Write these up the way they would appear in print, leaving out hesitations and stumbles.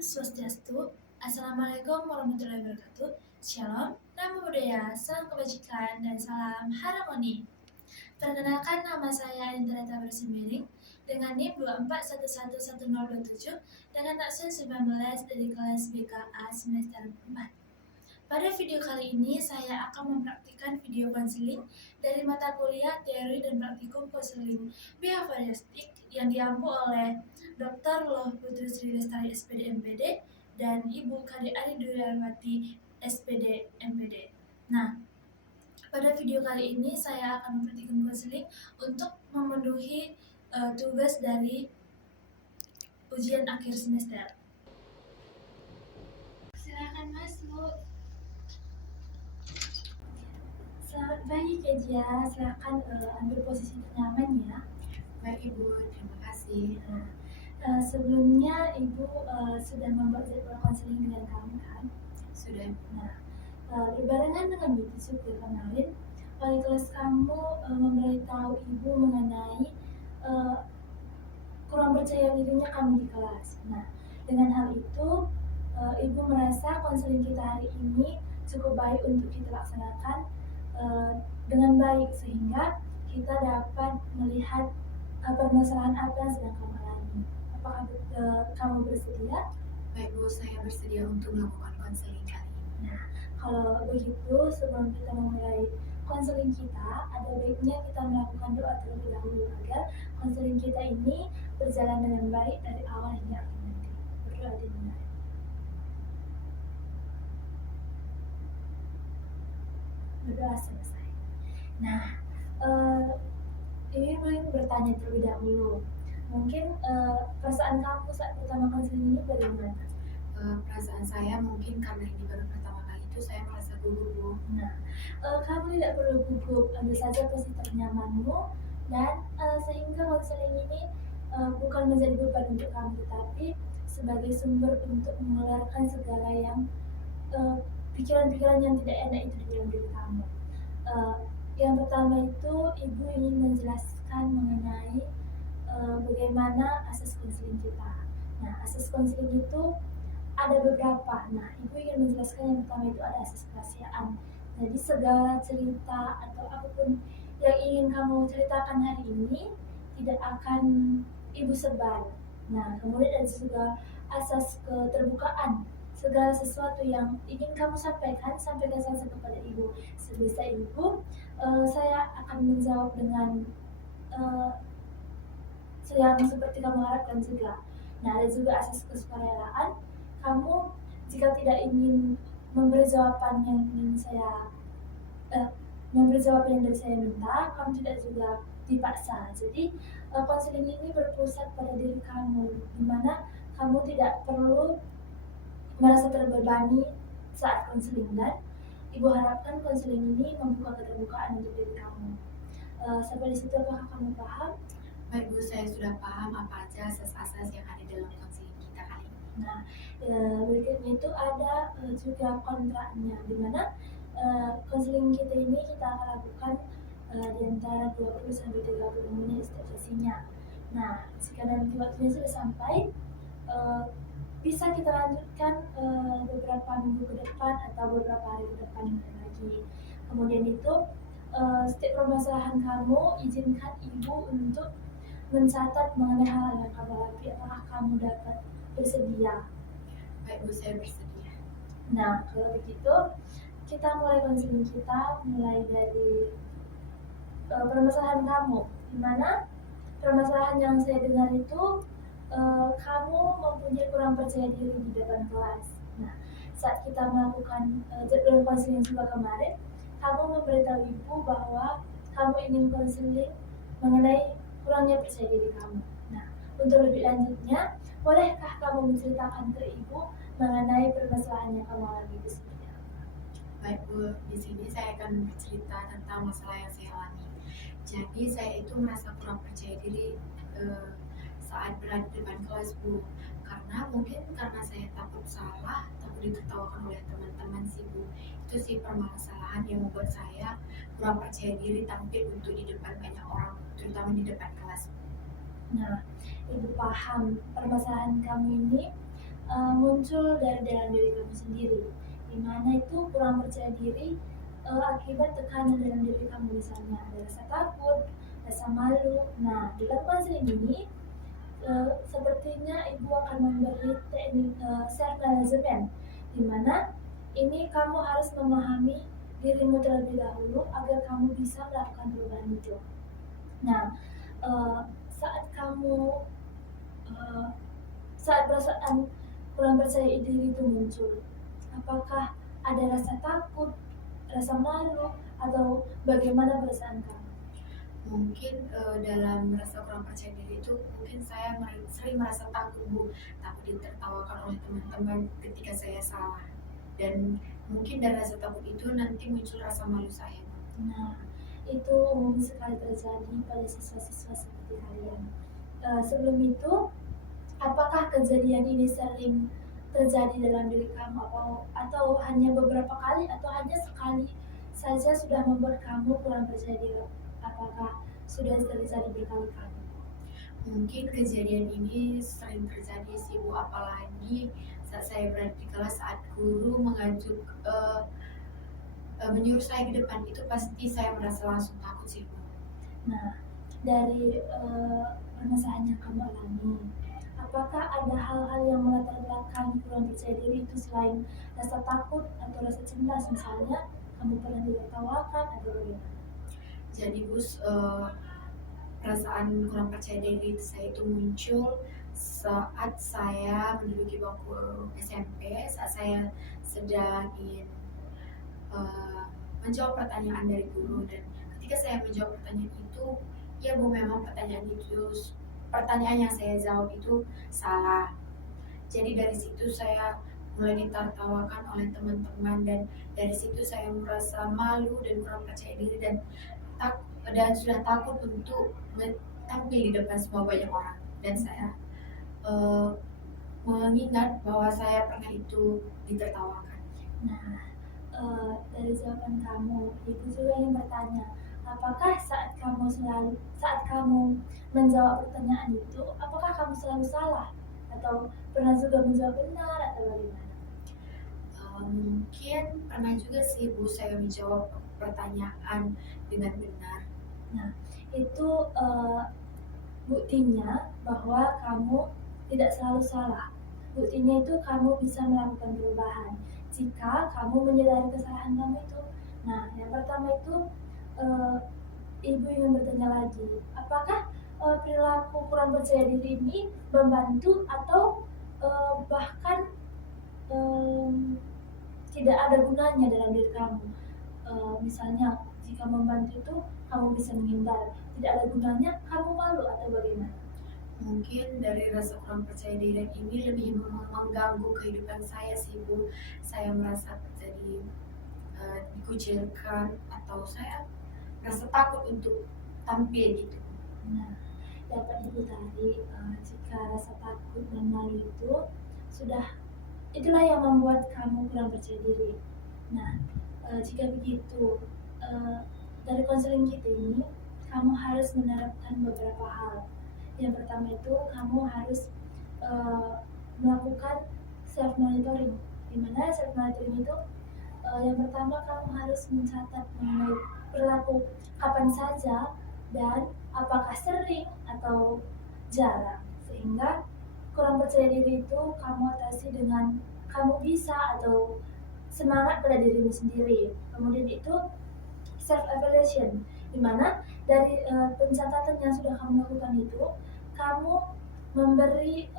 Swastiastu. Assalamualaikum warahmatullahi wabarakatuh. Shalom, namo buddhaya, salam kebajikan, dan salam harmoni. Perkenalkan, nama saya Indra Bersembiring dengan NIM 241111027 dengan absen 19 dari kelas BKA semester 4. Pada video kali ini saya akan mempraktikkan video konseling dari mata kuliah teori dan praktikum konseling behavioristik yang diampu oleh Dr. Loh Putri Sri Lestari SPD MPD dan Ibu Kade Ari Duyarwati SPD MPD. Nah, pada video kali ini saya akan mempraktikkan konseling untuk memenuhi tugas dari ujian akhir semester. Silakan masuk. Selamat pagi Keja, silakan ambil posisi ternyaman ya. Baik Ibu, terima kasih. Sebelumnya Ibu sudah membuat jadwal konseling dengan kami kan? Sudah. Berbarengan dengan itu juga kemarin wali kelas kamu memberitahu Ibu mengenai kurang percaya dirinya kami di kelas. Nah, dengan hal itu Ibu merasa konseling kita hari ini cukup baik untuk kita laksanakan dengan baik sehingga kita dapat melihat permasalahan apa yang sedang kamu alami. Apakah kamu bersedia? Baik Bu, saya bersedia untuk melakukan konseling kali ini. Nah, kalau begitu sebelum kita memulai konseling kita, ada baiknya kita melakukan doa terlebih dahulu agar konseling kita ini berjalan dengan baik dari awal hingga akhir nanti. Berdoa dimulai. Berdoa selesai. Nah, ini ingin bertanya terlebih dahulu. Mungkin perasaan kamu saat pertama konseling ini bagaimana? Perasaan saya mungkin karena ini baru pertama kali itu saya merasa gugup Bu. Nah, kamu tidak perlu gugup, ambil saja posisi ternyamanmu dan sehingga konseling ini bukan menjadi beban untuk kamu, tetapi sebagai sumber untuk mengeluarkan segala yang pikiran-pikiran yang tidak enak itu di dalam diri kamu. Yang pertama itu Ibu ingin menjelaskan mengenai bagaimana asas konseling kita. Nah, asas konseling itu ada beberapa. Nah, Ibu ingin menjelaskan yang pertama itu ada asas kerahasiaan. Jadi segala cerita atau apapun yang ingin kamu ceritakan hari ini tidak akan Ibu sebar. Nah, kemudian ada juga asas keterbukaan. Segala sesuatu yang ingin kamu sampaikan saja kepada Ibu. Sebisa Ibu, saya akan menjawab dengan yang seperti kamu harapkan juga. Nah, ada juga asas kesukarela. Kamu jika tidak ingin memberi jawaban yang ingin saya memberi jawaban yang dari saya minta, kamu tidak juga dipaksa. Jadi konseling ini berpusat pada diri kamu, di mana kamu tidak perlu merasa terbebani saat konseling, dan Ibu harapkan konseling ini membuka keterbukaan untuk diri kamu. Sampai di situ apakah kamu paham? Baik Bu, saya sudah paham apa aja asas-asas yang ada dalam konseling kita kali ini. Nah, berikutnya itu ada juga kontraknya, di mana konseling kita ini kita akan lakukan di antara 20 sampai 30 menit setiap sesinya. Nah, jika nanti waktunya sudah sampai, bisa kita lanjutkan beberapa minggu ke depan atau beberapa hari ke depan lagi. Kemudian itu setiap permasalahan kamu izinkan Ibu untuk mencatat mengenai hal yang kamu alami. Apakah kamu dapat bersedia? Baik Bu, saya bersedia. Nah, kalau begitu kita mulai konseling kita mulai dari permasalahan kamu, di mana permasalahan yang saya dengar itu kamu mempunyai kurang percaya diri di depan kelas. Nah, saat kita melakukan jadwal konseling juga kemarin, kamu memberitahu Ibu bahwa kamu ingin konseling mengenai kurangnya percaya diri kamu. Nah, untuk lebih lanjutnya, bolehkah kamu menceritakan ke Ibu mengenai permasalahan yang kamu alami itu seperti apa? Baik Bu, di sini saya akan bercerita tentang masalah yang saya alami. Jadi saya itu merasa kurang percaya diri saat berada di depan kelas Bu, karena mungkin karena saya takut salah, takut ditertawakan oleh teman-teman sih Bu. Itu sih permasalahan yang membuat saya kurang percaya diri tampil untuk di depan banyak orang, terutama di depan kelas. Nah, Ibu paham permasalahan kamu ini muncul dari dalam diri kamu sendiri, di mana itu kurang percaya diri akibat tekanan dalam diri kamu, misalnya ada rasa takut, rasa malu. Nah, dalam konseling ini sepertinya ibu akan memberi teknik self management, di mana ini kamu harus memahami dirimu terlebih dahulu agar kamu bisa melakukan perubahan itu. Nah, saat kamu eh, saat perasaan kurang percaya diri itu muncul, apakah ada rasa takut, rasa malu, atau bagaimana perasaan kamu? Mungkin dalam rasa kurang percaya diri itu mungkin saya sering merasa takut Bu, takut ditertawakan oleh teman-teman ketika saya salah, dan mungkin dari rasa takut itu nanti muncul rasa malu saya Bu. Nah, itu umum sekali terjadi pada siswa-siswa seperti kalian. Sebelum itu, apakah kejadian ini sering terjadi dalam diri kamu, atau hanya beberapa kali, atau hanya sekali saja sudah membuat kamu kurang percaya diri? Apakah sudah terjadi berkali-kali? Mungkin kejadian ini sering terjadi sih Bu, apalagi saat saya berada di kelas, saat guru menyuruh saya ke depan, itu pasti saya merasa langsung takut sih Bu. Nah, dari permasalahan yang kamu alami, apakah ada hal-hal yang melatar belakangi kurang percaya diri itu selain rasa takut atau rasa cemas, misalnya kamu pernah ditertawakan atau bagaimana? Jadi Bu, perasaan kurang percaya diri saya itu muncul saat saya menduduki bangku SMP, saat saya sedang ingin menjawab pertanyaan dari guru, dan ketika saya menjawab pertanyaan itu, ya Bu, memang pertanyaan yang saya jawab itu salah. Jadi dari situ saya mulai ditertawakan oleh teman-teman, dan dari situ saya merasa malu dan kurang percaya diri, dan sudah takut untuk tampil di depan semua banyak orang. Dan saya mengingat bahwa saya pernah itu ditertawakan. Nah, dari jawaban kamu, ibu juga ingin bertanya, apakah saat kamu menjawab pertanyaan itu, apakah kamu selalu salah atau pernah juga menjawab benar atau bagaimana? Mungkin pernah juga sih Bu, saya menjawab pertanyaan dengan benar. Nah, itu buktinya bahwa kamu tidak selalu salah. Buktinya itu kamu bisa melakukan perubahan jika kamu menyadari kesalahan kamu itu. Nah, yang pertama itu ibu ingin bertanya lagi, apakah perilaku kurang percaya diri ini membantu atau bahkan tidak ada gunanya dalam diri kamu? Misalnya jika membantu itu kamu bisa menghindar, tidak ada gunanya kamu malu atau bagaimana? Mungkin dari rasa kurang percaya diri ini lebih mengganggu kehidupan saya sih Bu. Saya merasa jadi dikucilkan, atau saya merasa takut untuk tampil gitu. Nah, dapat ibu tadi jika rasa takut dan malu itu sudah, itulah yang membuat kamu kurang percaya diri. Nah, jika begitu, dari konseling kita ini kamu harus menerapkan beberapa hal. Yang pertama itu kamu harus melakukan self monitoring. Di mana self monitoring itu yang pertama kamu harus mencatat mengenai perilaku kapan saja dan apakah sering atau jarang, sehingga kurang percaya diri itu kamu atasi dengan kamu bisa atau semangat pada dirimu sendiri. Kemudian itu self evaluation, dimana dari pencatatan yang sudah kamu lakukan itu kamu memberi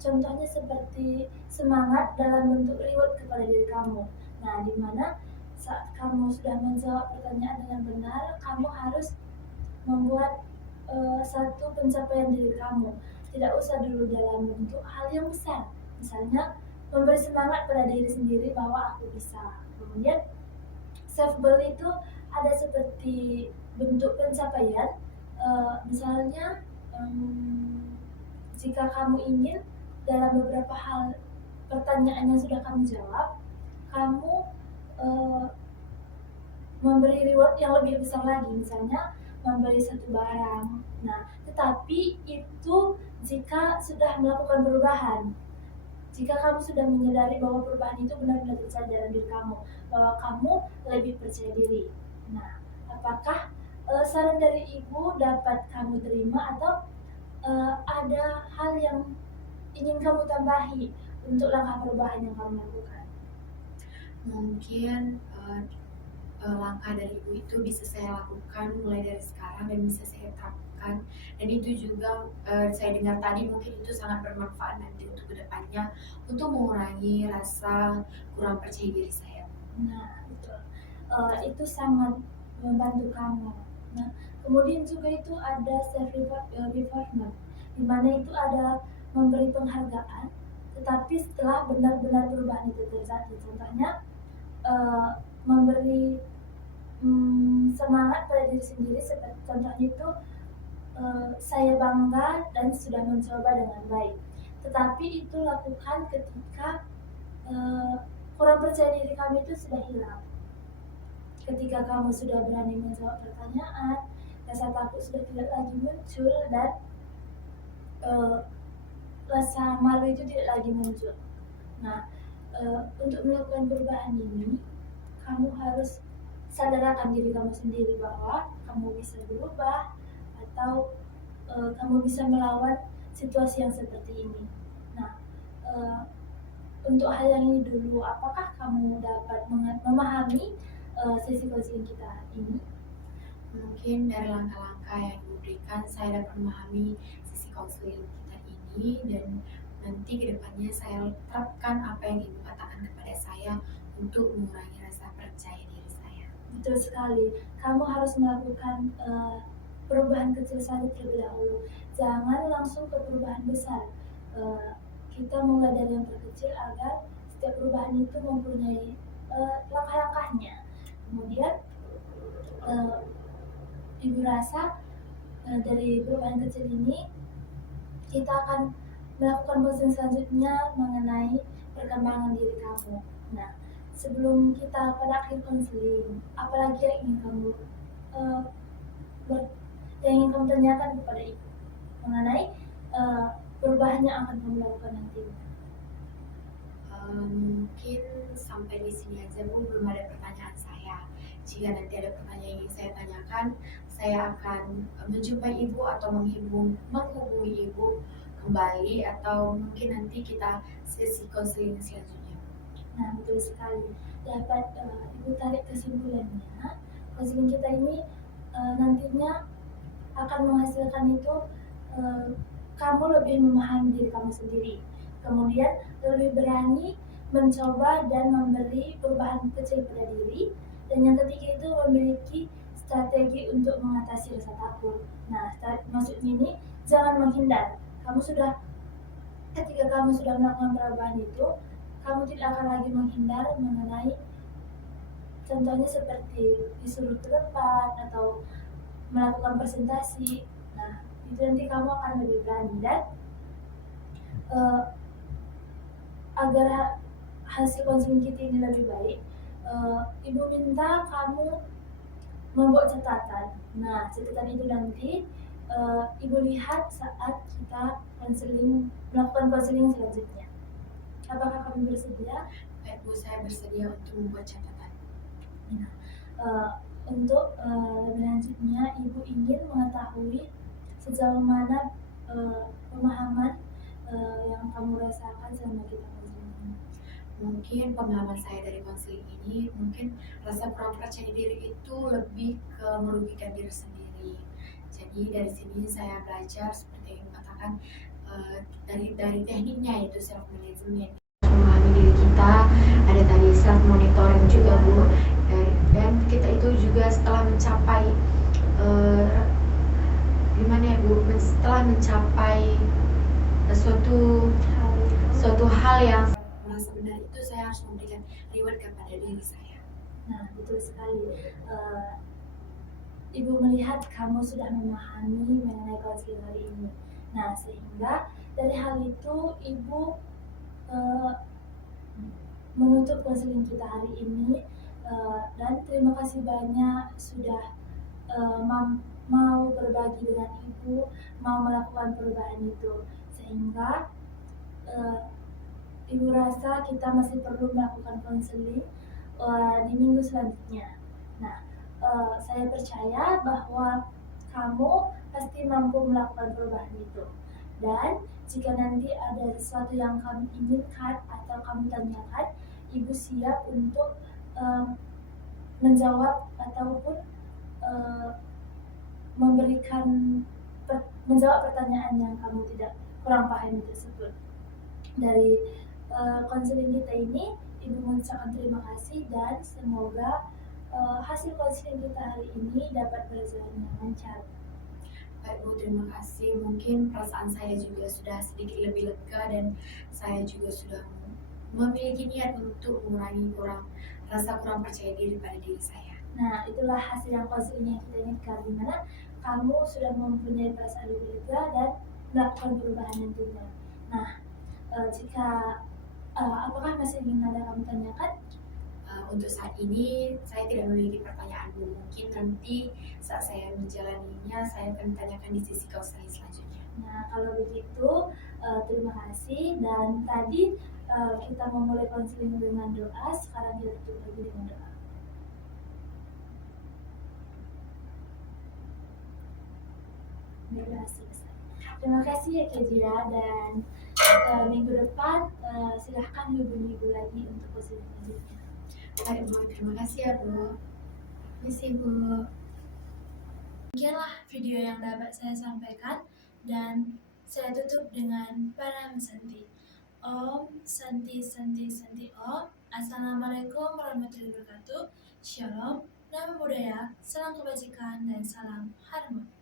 contohnya seperti semangat dalam bentuk reward kepada diri kamu. Nah, dimana saat kamu sudah menjawab pertanyaan dengan benar, kamu harus membuat satu pencapaian diri kamu. Tidak usah dulu dalam bentuk hal yang besar. Misalnya memberi semangat pada diri sendiri bahwa aku bisa. Kemudian self goal itu ada seperti bentuk pencapaian. Misalnya jika kamu ingin dalam beberapa hal pertanyaan yang sudah kamu jawab, kamu memberi reward yang lebih besar lagi. Misalnya membeli satu barang. Nah, tetapi itu jika sudah melakukan perubahan. Jika kamu sudah menyadari bahwa perubahan itu benar-benar terjadi dalam diri kamu, bahwa kamu lebih percaya diri. Nah, apakah saran dari ibu dapat kamu terima atau ada hal yang ingin kamu tambahi untuk langkah perubahan yang kamu lakukan? Mungkin langkah dari ibu itu bisa saya lakukan mulai dari sekarang dan bisa saya terapkan, dan itu juga saya dengar tadi mungkin itu sangat bermanfaat nanti untuk kedepannya untuk mengurangi rasa kurang percaya diri saya. Nah, betul. Itu sangat membantu kamu. Nah, kemudian juga itu ada self rewardment, di mana itu ada memberi penghargaan, tetapi setelah benar-benar perubahan itu terjadi. Contohnya, memberi semangat pada diri sendiri, seperti contohnya itu saya bangga dan sudah mencoba dengan baik. Tetapi itu lakukan ketika kurang percaya diri kami itu sudah hilang. Ketika kamu sudah berani menjawab pertanyaan, rasa takut sudah tidak lagi muncul dan rasa malu itu tidak lagi muncul. Nah, untuk melakukan perubahan ini, kamu harus sadarkan diri kamu sendiri bahwa kamu bisa berubah atau kamu bisa melawan situasi yang seperti ini. Nah, untuk hal yang ini dulu, apakah kamu dapat memahami sesi coaching kita ini? Mungkin dari langkah-langkah yang diberikan saya dapat memahami sisi konseling kita ini, dan nanti kedepannya saya terapkan apa yang ibu katakan kepada saya untuk mengurangi rasa percaya diri saya. Betul sekali, kamu harus melakukan perubahan kecil saja terlebih dahulu. Jangan langsung ke perubahan besar. Kita mulai dari yang terkecil agar setiap perubahan itu mempunyai langkah-langkahnya. Kemudian ibu rasa dari perubahan kecil ini kita akan melakukan proses selanjutnya mengenai perkembangan diri kamu. Nah, sebelum kita pada akhir konseling, apalagi yang ingin kamu tanyakan kepada ibu mengenai perubahan yang akan kamu lakukan nanti? Mungkin sampai di sini aja Bu, belum ada pertanyaan saya. Jika nanti ada pertanyaan yang ingin saya tanyakan, saya akan menjumpai ibu atau menghubungi ibu kembali, atau mungkin nanti kita sesi konseling selanjutnya. Nah, betul sekali. Dapat ibu tarik kesimpulannya, konseling kita ini nantinya akan menghasilkan itu kamu lebih memahami diri kamu sendiri, kemudian lebih berani mencoba dan memberi perubahan kecil pada diri, dan yang ketiga itu memiliki strategi untuk mengatasi rasa takut. Nah, maksudnya ini jangan menghindar. Ketika kamu sudah melakukan perubahan itu, kamu tidak akan lagi menghindar mengenai contohnya seperti disuruh ke depan atau melakukan presentasi. Nah, itu nanti kamu akan lebih berani, dan agar hasil konseling kita ini lebih baik, ibu minta kamu membuat catatan. Nah, catatan itu nanti ibu lihat saat kita melakukan konseling selanjutnya. Apakah kamu bersedia? Baik Bu, saya bersedia untuk membuat catatan. Nah, untuk lebih lanjutnya, ibu ingin mengetahui sejauh mana pemahaman yang kamu rasakan selama kita konseling ini. Mungkin pengalaman saya dari konseling ini, mungkin rasa kurang percaya diri itu lebih ke merugikan diri sendiri. Jadi dari sini saya belajar seperti yang katakan, dari tekniknya, yaitu self management, memahami diri kita. Ada tadi self monitoring juga Bu, dan kita itu juga setelah mencapai gimana ya Bu, setelah mencapai suatu hal yang merasa benar, itu saya harus memberikan reward kepada diri saya. Nah, betul sekali. Ibu melihat kamu sudah memahami mengenai konseling hari ini. Nah, sehingga dari hal itu ibu menutup konseling kita hari ini, dan terima kasih banyak sudah mau berbagi dengan Ibu, mau melakukan perubahan itu. Sehingga Ibu rasa kita masih perlu melakukan konseling di minggu selanjutnya. Nah, saya percaya bahwa kamu pasti mampu melakukan perubahan itu. Dan jika nanti ada sesuatu yang kamu inginkan atau kamu tanyakan, Ibu siap untuk menjawab ataupun memberikan menjawab pertanyaan yang kamu tidak kurang pahami tersebut. Dari konseling kita ini, Ibu mengucapkan terima kasih dan semoga hasil konseling kita hari ini dapat berjalan dengan lancar. Baik Bu, terima kasih. Mungkin perasaan saya juga sudah sedikit lebih lega dan saya juga sudah memiliki niat untuk mengurangi rasa kurang percaya diri pada diri saya. Nah, itulah hasil yang konseling yang kita inginkan, di mana kamu sudah mempunyai perasaan lebih lega dan melakukan perubahan nantinya. Nah, jika apakah masih ingin ada kamu tanyakan? Untuk saat ini saya tidak memiliki pertanyaan Bu. Mungkin nanti saat saya menjalaninya saya akan tanyakan di sesi konseling selanjutnya. Nah, kalau begitu terima kasih, dan tadi kita memulai konseling dengan doa, sekarang kita tutup lagi dengan doa. Baiklah, selesai. Terima kasih ya Kezia, dan minggu depan silahkan hubungi Ibu lagi untuk konseling selanjutnya. Baik Bu, terima kasih ya Bu. Misi Bu. Demikianlah video yang dapat saya sampaikan, dan saya tutup dengan Param Santi. Om Santi Santi Santi Om. Assalamualaikum warahmatullahi wabarakatuh. Shalom, Namo Buddhaya, salam kebajikan dan salam harmoni.